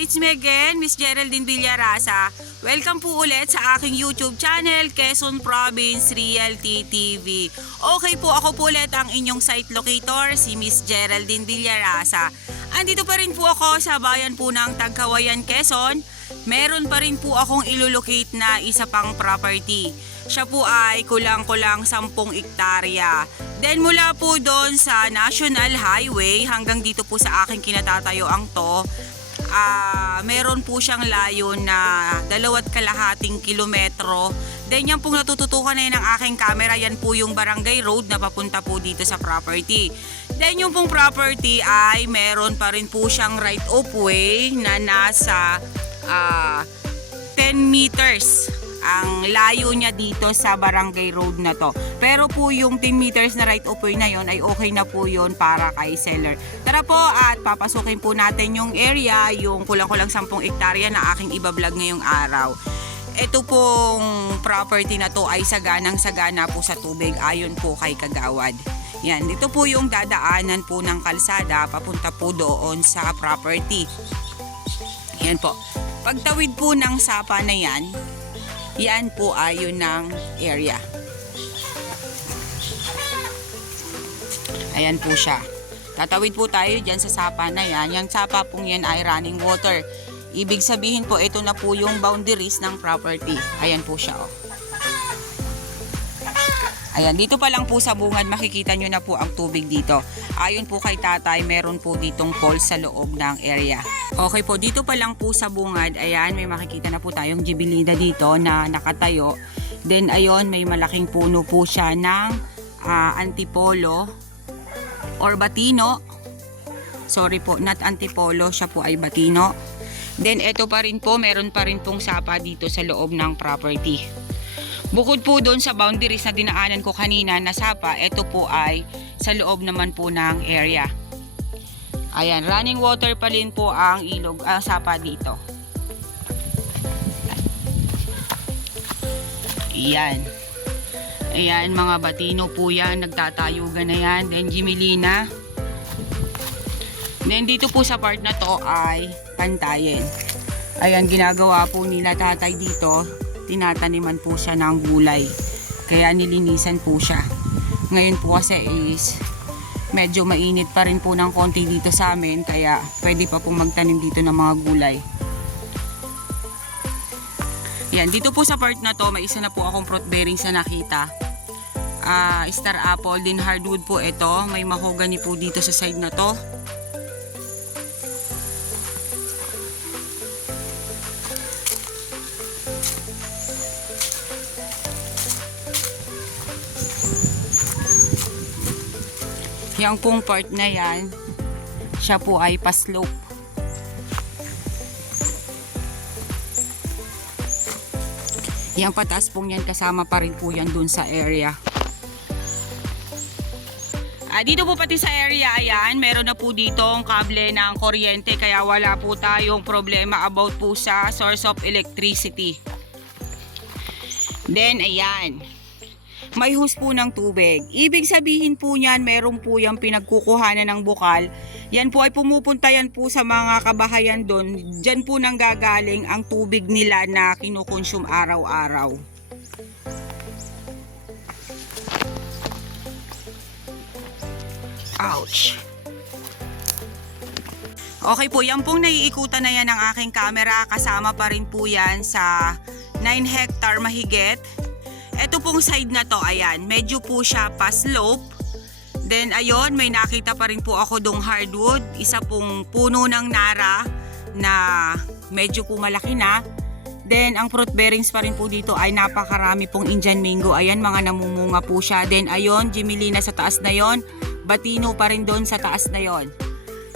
It's me again, Miss Geraldine Villarasa. Welcome po ulit sa aking YouTube channel, Quezon Province Realty TV. Okay po, ako po ulit ang inyong site locator, si Miss Geraldine Villarasa. Andito pa rin po ako sa bayan po ng Tagkawayan, Quezon. Meron pa rin po akong ilolocate na isa pang property. Siya po ay kulang-kulang 10 ektarya. Then mula po doon sa National Highway hanggang dito po sa aking kinatatayoang to, meron po siyang layo na 2.5 kilometro. Then yan pong natututukan na yun ng aking camera, yan po yung barangay road na papunta po dito sa property. Then yung pong property ay meron pa rin po siyang right of way na nasa 10 meters ang layo niya dito sa barangay road na to. Pero po yung 10 meters na right of way na yon ay okay na po yon para kay seller. Tara po at papasukin po natin yung area, yung kulang-kulang 10 ektarya na aking ibablog ngayong araw. Ito pong property na to ay saganang-sagana po sa tubig ayon po kay Kagawad. Yan, ito po yung dadaanan po ng kalsada papunta po doon sa property. Yan po. Pagtawid po ng sapa na yan, yan po ay yun ng area. Ayan po siya. Tatawid po tayo dyan sa sapa na yan. Yung sapa pong yan ay running water. Ibig sabihin po, ito na po yung boundaries ng property. Ayan po siya. Oh. Ayan, dito pa lang po sa bungad, makikita nyo na po ang tubig dito. Ayon po kay tatay, meron po ditong falls sa loob ng area. Okay po, dito pa lang po sa bungad, ayan, may makikita na po tayong gibilida dito na nakatayo. Then, ayon, may malaking puno po siya ng antipolo or batino. Sorry po, not antipolo, siya po ay batino. Then, ito pa rin po, meron pa rin pong sapa dito sa loob ng property. Bukod po doon sa boundaries na dinaanan ko kanina na sapa, ito po ay sa loob naman po ng area. Ayan, running water pa rin po ang ilog, sapa dito. Ayan. Ayan, mga batino po yan, nagtatayugan na yan. Then, Jimelina. Then, dito po sa part na to ay pantayin. Ayan, ginagawa po nila tatay dito. Tinataniman po siya ng gulay. Kaya nilinisan po siya. Ngayon po kasi is medyo mainit pa rin po ng konti dito sa amin. Kaya pwede pa pong magtanim dito ng mga gulay. Yan, dito po sa part na to, may isa na po akong fruit bearings na nakita. Star apple, din hardwood po ito. May mahogany po dito sa side na to. Yang pong part na yan, siya po ay pa-slope. Yang pataas pong yan, kasama pa rin po yan dun sa area. Dito po pati sa area, ayan, meron na po ditong kable ng kuryente, kaya wala po tayong problema about po sa source of electricity. Then, ayan. May hose po ng tubig. Ibig sabihin po niyan, meron po yung pinagkukuhanan ng bukal. Yan po ay pumupunta yan po sa mga kabahayan doon. Diyan po nang gagaling ang tubig nila na kinukonsume araw-araw. Ouch! Okay po, yan pong naiikutan na yan ng aking camera. Kasama pa rin po yan sa 9 hectare mahigit. Ito pong side na to, ayan, medyo po siya pa-slope. Then, ayun, may nakita pa rin po ako dong hardwood. Isa pong puno ng nara na medyo po malaki na. Then, ang fruit bearings pa rin po dito ay napakarami pong Indian mango. Ayan, mga namumunga po siya. Then, ayun, Jimelina sa taas na yon. Batino pa rin doon sa taas na yon.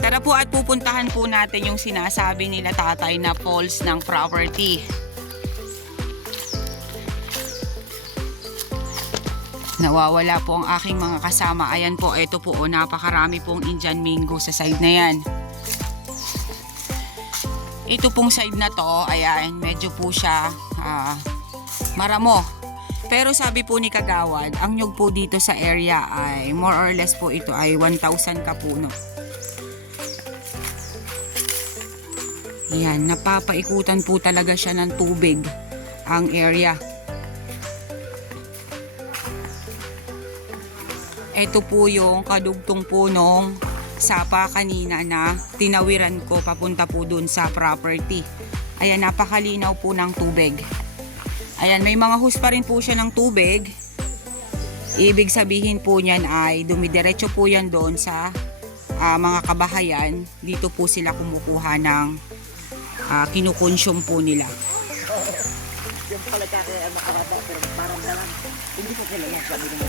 Tara po at pupuntahan po natin yung sinasabi nila tatay na falls ng property. Nawawala po ang aking mga kasama. Ayan po, ito po, napakarami pong Indian mango sa side na yan. Ito pong side na to, ayan, medyo po siya maramo. Pero sabi po ni Kagawad, ang nyug po dito sa area ay more or less po ito ay 1,000 kapuno. Yan, napapaikutan po talaga siya ng tubig ang area. Ito po yung kadugtong po nung sapa kanina na tinawiran ko papunta po dun sa property. Ayan, napakalinaw po ng tubig. Ayan, may mga hose pa rin po siya ng tubig. Ibig sabihin po niyan ay dumidiretso po yan doon sa mga kabahayan. Dito po sila kumukuha ng kinukonsume po nila. Yung pala kaya makaraba pero parang naman hindi ko kailangan sabi mo.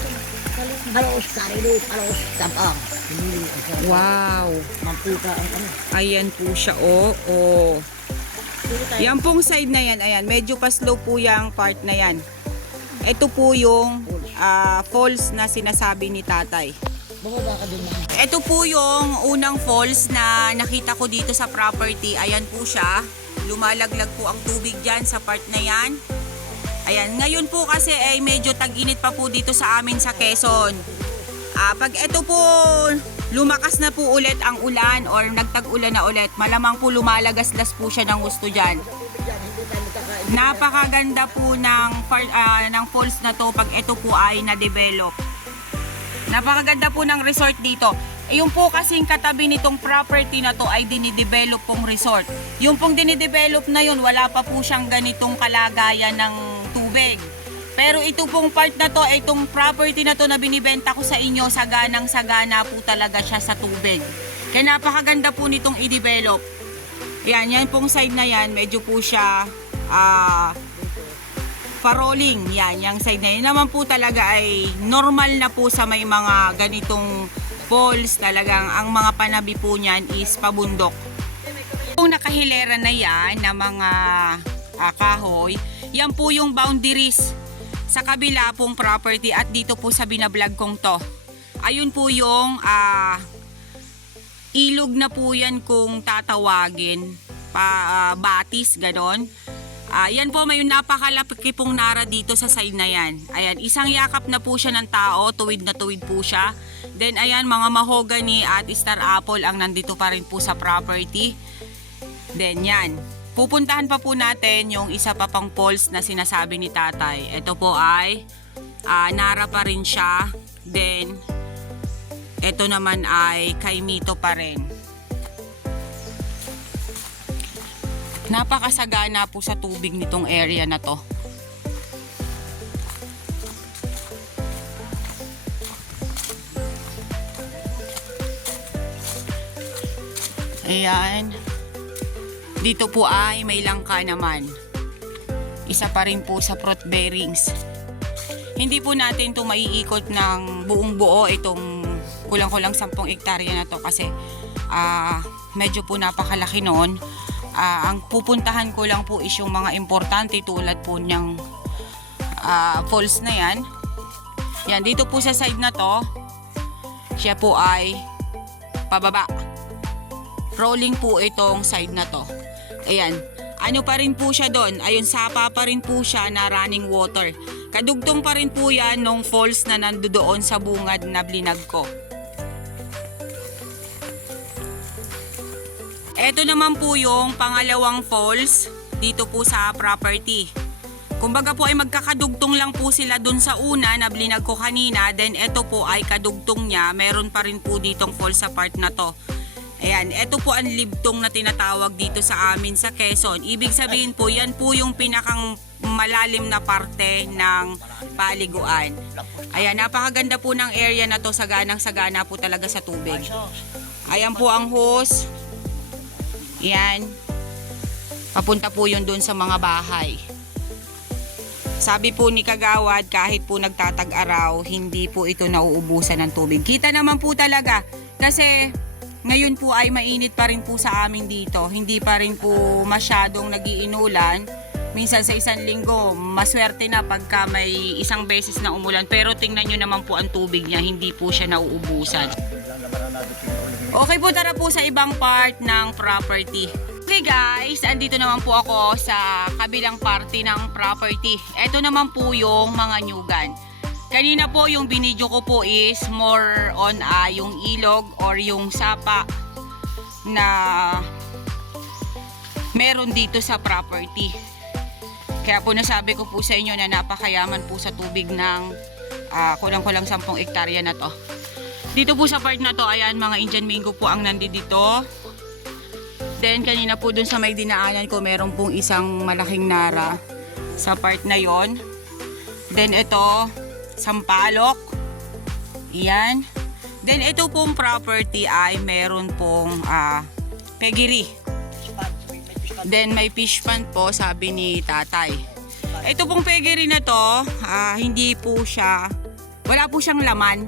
Palos karilo, palos tabang. Wow! Mamputa ang ano. Ayan po siya, oh. Yan pong side na yan, ayan, medyo pa-slow po yung part na yan. Ito po yung falls na sinasabi ni tatay. Bumaba ka din na. Ito po yung unang falls na nakita ko dito sa property. Ayan po siya. Lumalaglag po ang tubig dyan sa part na yan. Ayan, ngayon po kasi ay medyo tag-init pa po dito sa amin sa Quezon. Pag ito po lumakas na po ulit ang ulan or nagtag-ulan na ulit, malamang po lumalagaslas po siya ng gusto dyan. Napakaganda po ng falls na to pag ito po ay na-develop. Napakaganda po ng resort dito. Yung po kasing katabi nitong property na to ay dinidevelop pong resort. Yung pong dinidevelop na yun, wala pa po siyang ganitong kalagayan ng tubig. Pero ito pong part na to, itong property na to na binibenta ko sa inyo, saganang-sagana po talaga siya sa tubig. Kaya napakaganda po nitong i-develop. Yan pong side na yan, medyo po siya pa-rolling. Yung side na yan naman po talaga ay normal na po sa may mga ganitong falls. Talagang ang mga panabi po niyan is pabundok. Kung nakahilera na yan na mga kahoy, yan po yung boundaries sa kabila pong property at dito po sa binablog kong to. Ayun po yung ilog na po yan kung tatawagin. Batis, ganon. Yan po, may napakalaki pong nara dito sa side na yan. Ayan, isang yakap na po siya ng tao, tuwid na tuwid po siya. Then ayan, mga mahogany at star apple ang nandito pa rin po sa property. Then yan, pupuntahan pa po natin yung isa pa pang falls na sinasabi ni tatay. Ito po ay nara pa rin siya. Then ito naman ay kay Mito pa rin. Napakasagana po sa tubig nitong area na to. Ayan. Dito po ay may langka naman. Isa pa rin po sa fruit bearings. Hindi po natin ito maiikot ng buong buo itong kulang-kulang 10 hektarya na to kasi medyo po napakalaki noon. Ang pupuntahan ko lang po is yung mga importante tulad po niyang falls na yan. Yan, dito po sa side na to, siya po ay pababa. Rolling po itong side na to. Ayan, ano pa rin po siya doon? Ayun, sapa pa rin po siya na running water. Kadugtong pa rin po yan nung falls na nandoon sa bungad na blinag ko. Ito naman po yung pangalawang falls dito po sa property. Kumbaga po ay magkakadugtong lang po sila dun sa una na blinag ko kanina. Then ito po ay kadugtong niya. Meron pa rin po ditong falls sa part na to. Ayan, ito po ang libtong na tinatawag dito sa amin sa Quezon. Ibig sabihin po, yan po yung pinakang malalim na parte ng paliguan. Ayan, napakaganda po ng area na to. Saganang-sagana po talaga sa tubig. Ayan po ang hose. Yan. Papunta po yun doon sa mga bahay. Sabi po ni Kagawad, kahit po nagtatag-araw, hindi po ito nauubusan ng tubig. Kita naman po talaga kasi ngayon po ay mainit pa rin po sa amin dito. Hindi pa rin po masyadong nagiinulan. Minsan sa isang linggo, maswerte na pagka may isang beses na umulan. Pero tingnan nyo naman po ang tubig niya, hindi po siya nauubusan. Okay po, tara po sa ibang part ng property. Okay guys, andito naman po ako sa kabilang parte ng property. Ito naman po yung mga nyugan. Kanina po yung binidyo ko po is more on yung ilog or yung sapa na meron dito sa property. Kaya po nasabi ko po sa inyo na napakayaman po sa tubig ng kulang-kulang 10 hektarya na to. Dito po sa part na to, ayan, mga Indian mango po ang nandito. Then kanina po dun sa may dinaanan ko, meron pong isang malaking nara sa part na yon. Then ito, sampalok. Iyan. Then ito pong property ay meron pong pegiri. Then may fish pond po, sabi ni tatay. Ito pong pegiri na to, hindi po siya, wala po siyang laman.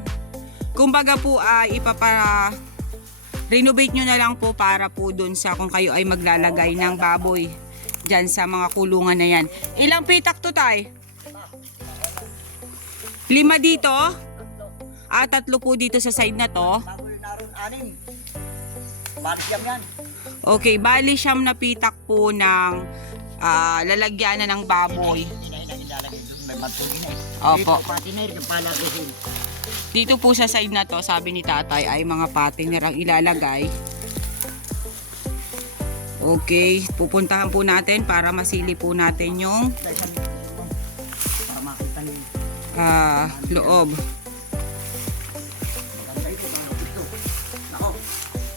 Kumbaga po renovate nyo na lang po para po dun sa kung kayo ay maglalagay ng baboy dyan sa mga kulungan na yan. Ilang pitak to, tay? 5 dito? 3 po dito sa side na to. Yan. Okay, bali siyam na pitak po ng lalagyanan ng baboy. Opo. Dito po sa side na to, sabi ni tatay, ay mga patiner ang ilalagay. Okay, pupuntahan po natin para masili po natin yung loob.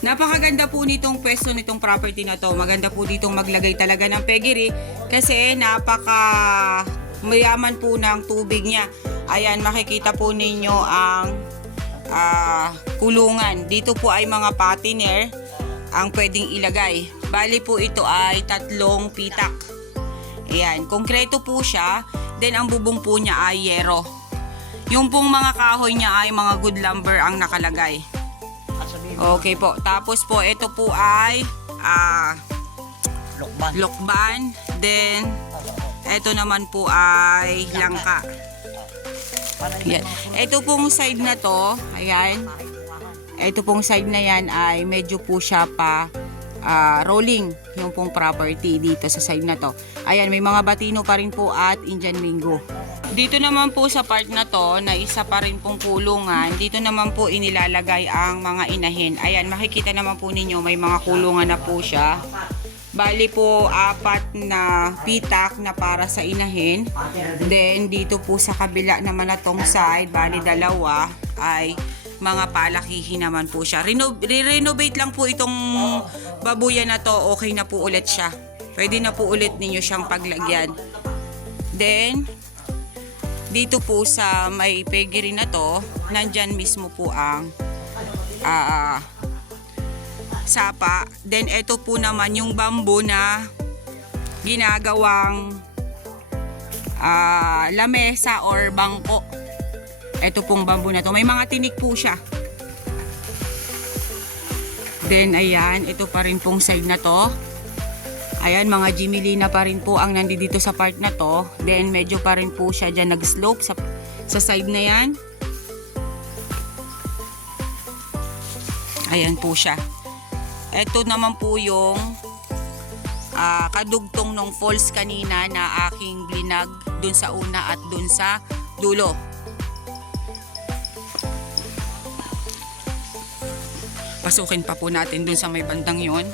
Napakaganda po nitong pwesto nitong property na to. Maganda po ditong maglagay talaga ng pegiri kasi napaka mayaman po ng tubig niya. Ayan, makikita po ninyo ang kulungan. Dito po ay mga patiner ang pwedeng ilagay. Bali po ito ay 3 pitak. Ayan, konkreto po siya. Then ang bubong po niya ay yero. Yung pong mga kahoy niya ay mga good lumber ang nakalagay. Okay po. Tapos po, ito po ay lokban. Then, ito naman po ay langka. Yan. Ito pong side na to, ayan. Ito pong side na yan ay medyo po siya pa rolling yung pong property dito sa side na to. Ayan, may mga batino pa rin po at Indian mango. Dito naman po sa part na to, na isa pa rin pong kulungan, dito naman po inilalagay ang mga inahin. Ayan, makikita naman po ninyo, may mga kulungan na po siya. Bali po, 4 na pitak na para sa inahin. Then, dito po sa kabila naman na tong side, bali 2, ay mga palakihin naman po siya. Re-renovate lang po itong babuyan na to, okay na po ulit siya. Pwede na po ulit ninyo siyang paglagyan. Then, dito po sa may pegiri na to, nandyan mismo po ang sapa. Then ito po naman yung bamboo na ginagawang lamesa or bangko. Ito pong bamboo na to. May mga tinik po siya. Then ayan, ito pa rin pong side na to. Ayan, mga Jimilina pa rin po ang nandito sa part na to. Then, medyo pa rin po siya dyan nag-slope sa side na yan. Ayan po siya. Ito naman po yung kadugtong ng falls kanina na aking blinag dun sa una at dun sa dulo. Pasukin pa po natin dun sa may bandang yon,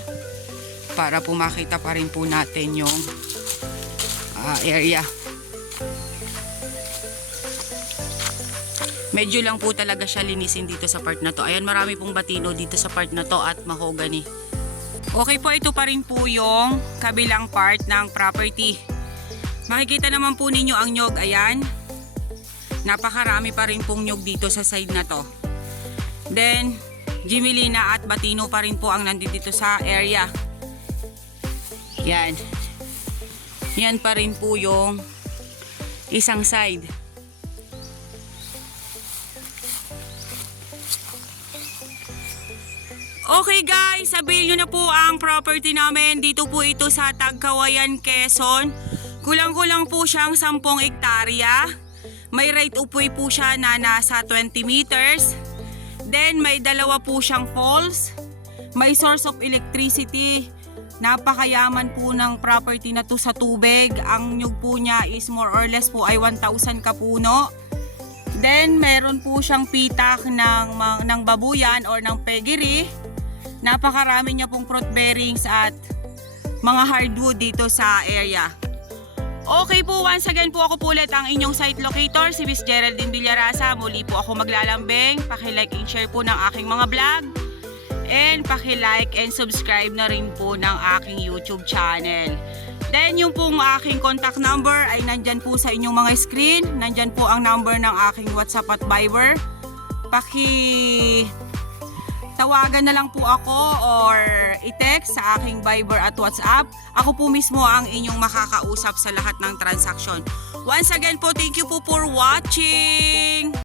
para po makita pa rin po natin yung area. Medyo lang po talaga siya linisin dito sa part na to. Ayan, marami pong batino dito sa part na to at mahogany. Okay po, ito pa rin po yung kabilang part ng property. Makikita naman po ninyo ang nyog. Ayan, napakarami pa rin pong nyog dito sa side na to. Then, Jimilina at batino pa rin po ang nandito sa area. Yan. Yan pa rin po yung isang side. Okay guys, sabihin nyo na po ang property namin. Dito po ito sa Tagkawayan, Quezon. Kulang-kulang po siyang 10 hektarya. May right of way po siya na nasa 20 meters. Then may 2 po siyang falls. May source of electricity. Napakayaman po ng property na to sa tubig. Ang nyug po niya is more or less po ay 1,000 kapuno. Then meron po siyang pitak ng babuyan or ng pegiri. Napakarami niya pong fruit bearings at mga hardwood dito sa area. Okay po, once again po ako po ulit ang inyong site locator, si Miss Geraldine Villarasa. Muli po ako maglalambing. Paki-like and share po ng aking mga vlog. And paki-like and subscribe na rin po ng aking YouTube channel. Then yung pong aking contact number ay nandyan po sa inyong mga screen. Nandyan po ang number ng aking WhatsApp at Viber. Tawagan na lang po ako or i-text sa aking Viber at WhatsApp. Ako po mismo ang inyong makakausap sa lahat ng transaksyon. Once again po, thank you po for watching!